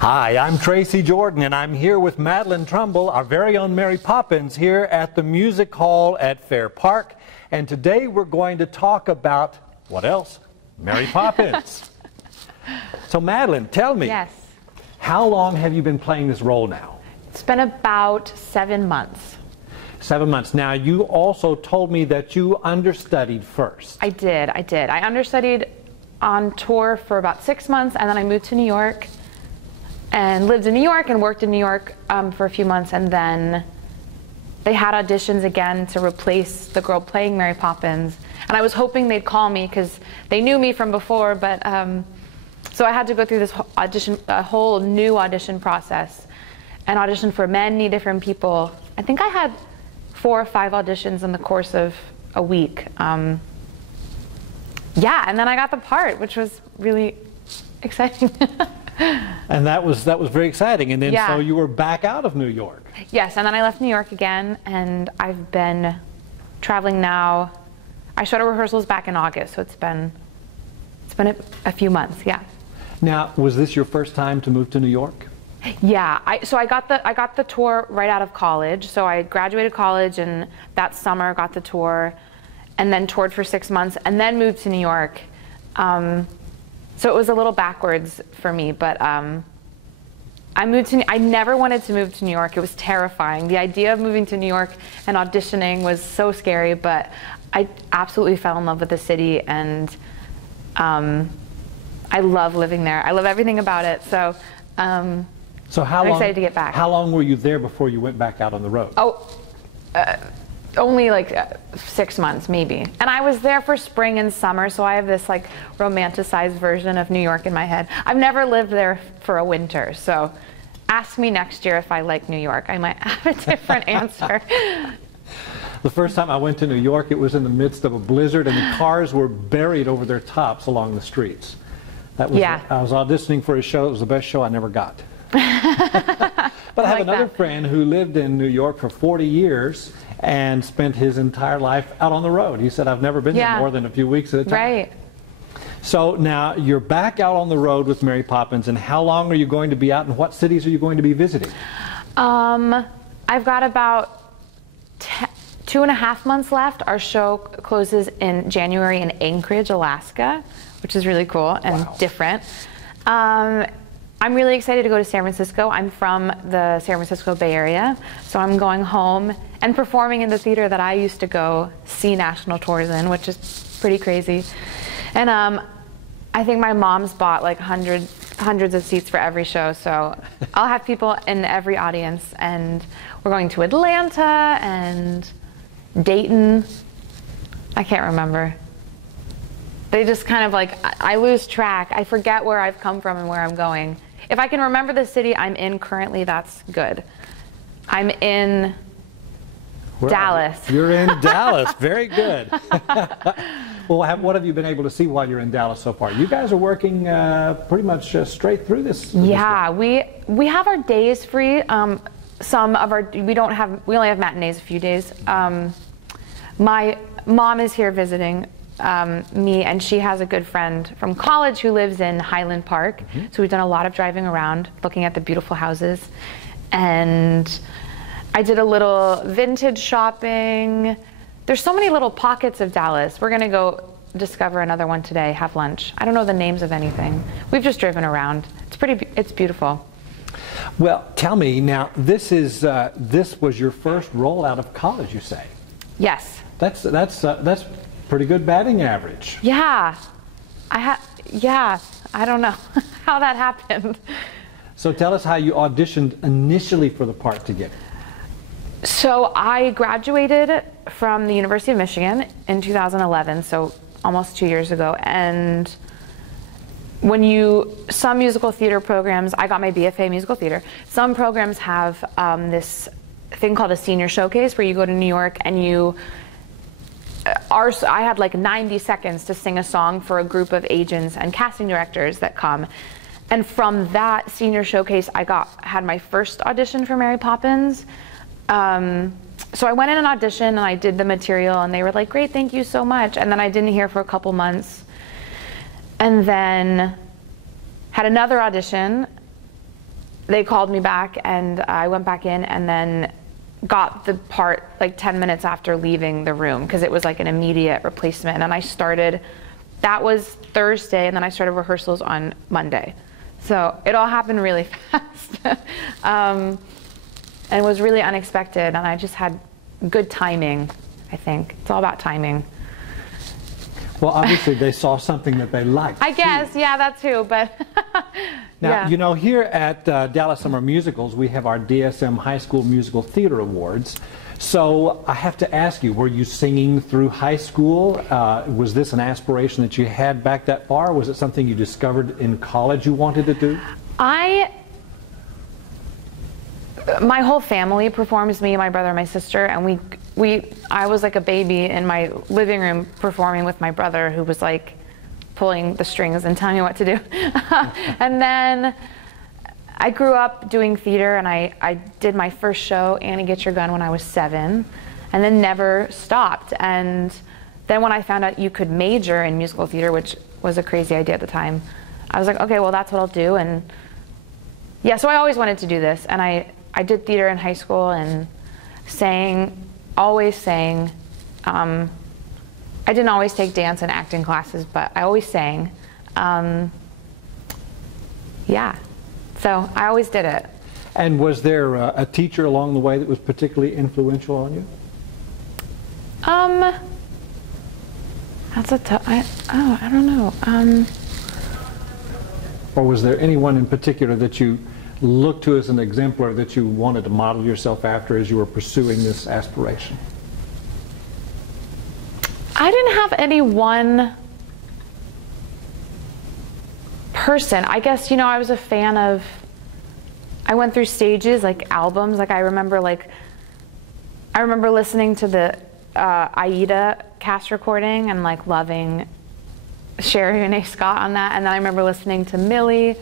Hi, I'm Tracy Jordan, and I'm here with Madeline Trumbull, our very own Mary-Poppins, here at the Music Hall at Fair Park. And today we're going to talk about, what else? Mary-Poppins. So Madeline, tell me, yes, how long have you been playing this role now? it's been about 7 months. 7 months. Now, you also told me that you understudied first. I did. I understudied on tour for about 6 months, and then I moved to New York and lived in New York and worked in New York for a few months, and then they had auditions again to replace the girl playing Mary Poppins, and I was hoping they'd call me because they knew me from before, but so I had to go through this a whole new audition process and audition for many different people. I think I had 4 or 5 auditions in the course of a week. Yeah, and then I got the part, which was really exciting. And that was very exciting. And then Yeah. so you were back out of New York. Yes, and then I left New York again, and I've been traveling now. I started rehearsals back in August, so it's been a few months. Yeah. Now, was this your first time to move to New York? Yeah, so I got the tour right out of college. So I graduated college, and that summer got the tour, and then toured for 6 months, and then moved to New York. So it was a little backwards for me, but I never wanted to move to New York. It was terrifying. The idea of moving to New York and auditioning was so scary, but I absolutely fell in love with the city, and I love living there. I love everything about it. So. So how I'm long, excited to get back. How long were you there before you went back out on the road? Oh, only like 6 months maybe. And I was there for spring and summer, so I have this like romanticized version of New York in my head. I've never lived there for a winter, so ask me next year if I like New York. I might have a different answer. The first time I went to New York, it was in the midst of a blizzard, and the cars were buried over their tops along the streets. That was, Yeah. I was auditioning for a show. It was the best show I never got. But I have another friend who lived in New York for 40 years and spent his entire life out on the road. He said, I've never been there more than a few weeks at a time. Right. So now you're back out on the road with Mary Poppins, and how long are you going to be out, and what cities are you going to be visiting? I've got about 2.5 months left. Our show closes in January in Anchorage, Alaska, which is really cool and different. I'm really excited to go to San Francisco. I'm from the San Francisco Bay Area, so I'm going home and performing in the theater that I used to go see national tours in, which is pretty crazy. And I think my mom's bought like hundreds of seats for every show, so I'll have people in every audience. And we're going to Atlanta and Dayton. I can't remember. They just kind of like, I lose track. I forget where I've come from and where I'm going. If I can remember the city I'm in currently, that's good. I'm in Dallas. You're in Dallas. Very good. Well, what have you been able to see while you're in Dallas so far? You guys are working pretty much straight through this. Yeah, we have our days free. Some of our we only have matinees a few days. My mom is here visiting me, and she has a good friend from college who lives in Highland Park. So we've done a lot of driving around, looking at the beautiful houses. And I did a little vintage shopping. There's so many little pockets of Dallas. We're gonna go discover another one today, have lunch. I don't know the names of anything. We've just driven around. It's beautiful. Well, tell me now, this was your first role out of college, you say? Yes. That's pretty good batting average. Yeah, I don't know how that happened. So tell us how you auditioned initially for the part to get it. So I graduated from the University of Michigan in 2011, so almost 2 years ago. And some musical theater programs, I got my BFA musical theater. Some programs have this thing called a senior showcase where you go to New York and I had like 90 seconds to sing a song for a group of agents and casting directors that come. And from that senior showcase, I had my first audition for Mary Poppins. So I went in an audition and I did the material, and they were like, great, thank you so much. And then I didn't hear for a couple months. And then had another audition they called me back, and I went back in, and then got the part like 10 minutes after leaving the room, because it was like an immediate replacement. And I started, that was Thursday, and then I started rehearsals on Monday. So it all happened really fast. And was really unexpected, and I just had good timing, I think. It's all about timing. Well, obviously they saw something that they liked. I guess, yeah, that too, but now, yeah. you know, here at Dallas Summer Musicals, we have our DSM High School Musical Theater Awards. So I have to ask you, were you singing through high school? Was this an aspiration that you had back that far? Was it something you discovered in college you wanted to do? My whole family performs, me, my brother, and my sister, and I was like a baby in my living room performing with my brother, who was like pulling the strings and telling me what to do. And then I grew up doing theater, and I did my first show, Annie Get Your Gun, when I was 7, and then never stopped. And then when I found out you could major in musical theater, which was a crazy idea at the time, I was like, okay, well, that's what I'll do. And yeah, so I always wanted to do this, and I did theater in high school and sang, always sang. I didn't always take dance and acting classes, but I always sang. Yeah, so I always did it. And was there a teacher along the way that was particularly influential on you? That's a tough, I don't know. Or was there anyone in particular that you looked to as an exemplar that you wanted to model yourself after as you were pursuing this aspiration? I didn't have any one person. I guess, you know, I was a fan of, I went through stages, like albums. Like I remember listening to the Aida cast recording and like loving Sherry Renee Scott on that. And then I remember listening to Millie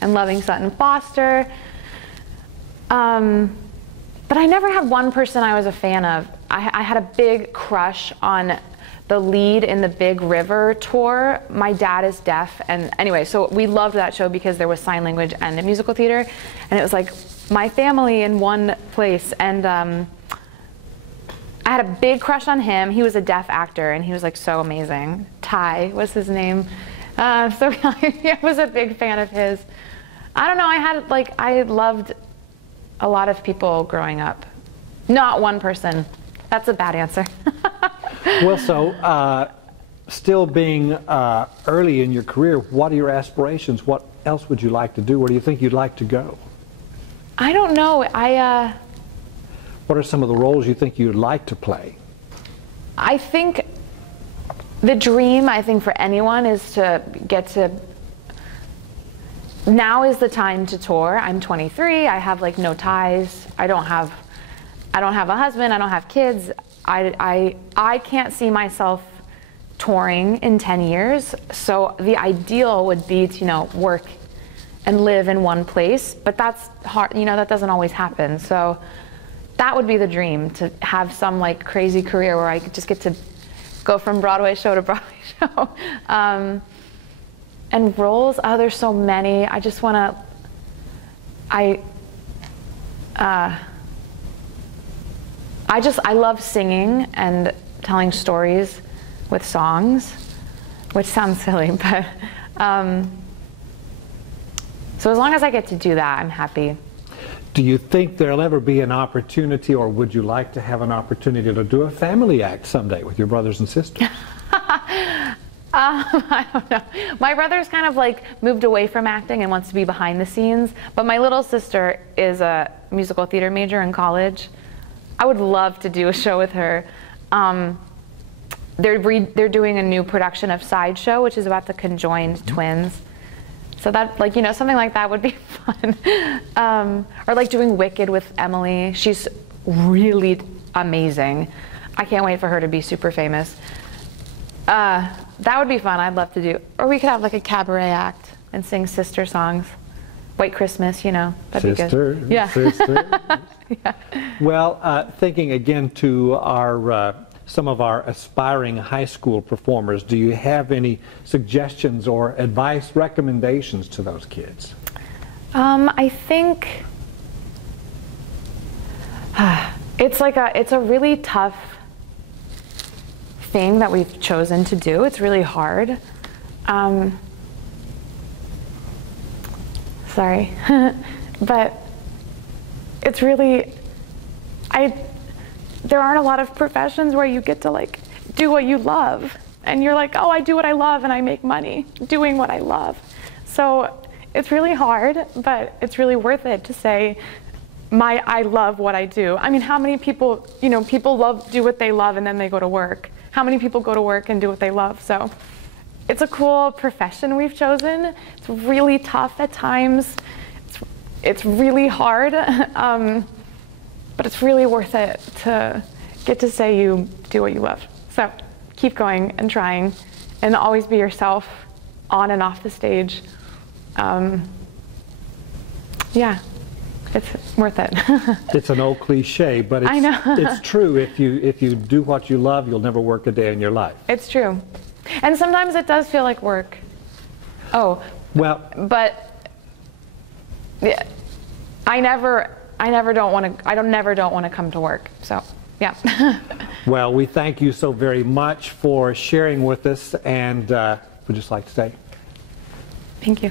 and loving Sutton Foster. But I never had one person I was a fan of. I had a big crush on the lead in the Big River tour. My dad is deaf, and anyway, so we loved that show because there was sign language and a musical theater, and it was like my family in one place. And I had a big crush on him. He was a deaf actor, and he was like so amazing. Ty was his name. So I was a big fan of his. I don't know, I loved a lot of people growing up. Not one person. That's a bad answer. Well, so still being early in your career, what are your aspirations? What else would you like to do? Where do you think you'd like to go? I don't know. What are some of the roles you think you'd like to play? I think the dream, I think, for anyone is to get to, now is the time to tour. I'm 23, I have like no ties. I don't have a husband, I don't have kids. I can't see myself touring in 10 years. So the ideal would be to, you know, work and live in one place, but that's hard, you know, that doesn't always happen. So that would be the dream, to have some like crazy career where I could just get to go from Broadway show to Broadway show. And roles, oh, there's so many. I just want to, I love singing and telling stories with songs, which sounds silly, but so as long as I get to do that, I'm happy. Do you think there'll ever be an opportunity, or would you like to have an opportunity to do a family act someday with your brothers and sisters? I don't know. My brother's kind of like moved away from acting and wants to be behind the scenes, but my little sister is a musical theater major in college. I would love to do a show with her. They're doing a new production of Sideshow, which is about the conjoined twins. So that, like, you know, something like that would be fun. Or like doing Wicked with Emily. She's really amazing. I can't wait for her to be super famous. That would be fun. I'd love to do. Or we could have like a cabaret act and sing sister songs. White Christmas, you know. That'd be good. Yeah. Sister. Yeah. Well, thinking again to our some of our aspiring high school performers, do you have any suggestions or advice, recommendations to those kids? I think it's a really tough thing that we've chosen to do. It's really hard. Sorry, but it's really, there aren't a lot of professions where you get to like do what you love, and you're like, oh, I do what I love and I make money doing what I love. So it's really hard, but it's really worth it to say, I love what I do. I mean, how many people, people do what they love and then they go to work? How many people go to work and do what they love? So it's a cool profession we've chosen. It's really tough at times. It's really hard, but it's really worth it to get to say you do what you love. So keep going and trying, and always be yourself on and off the stage. Yeah, it's worth it. It's an old cliche, but I know. It's true. If you do what you love, you'll never work a day in your life. It's true. And sometimes it does feel like work. Oh. Well. But yeah, I never don't want to come to work. So, yeah. Well, we thank you so very much for sharing with us, and we'd just like to say thank you.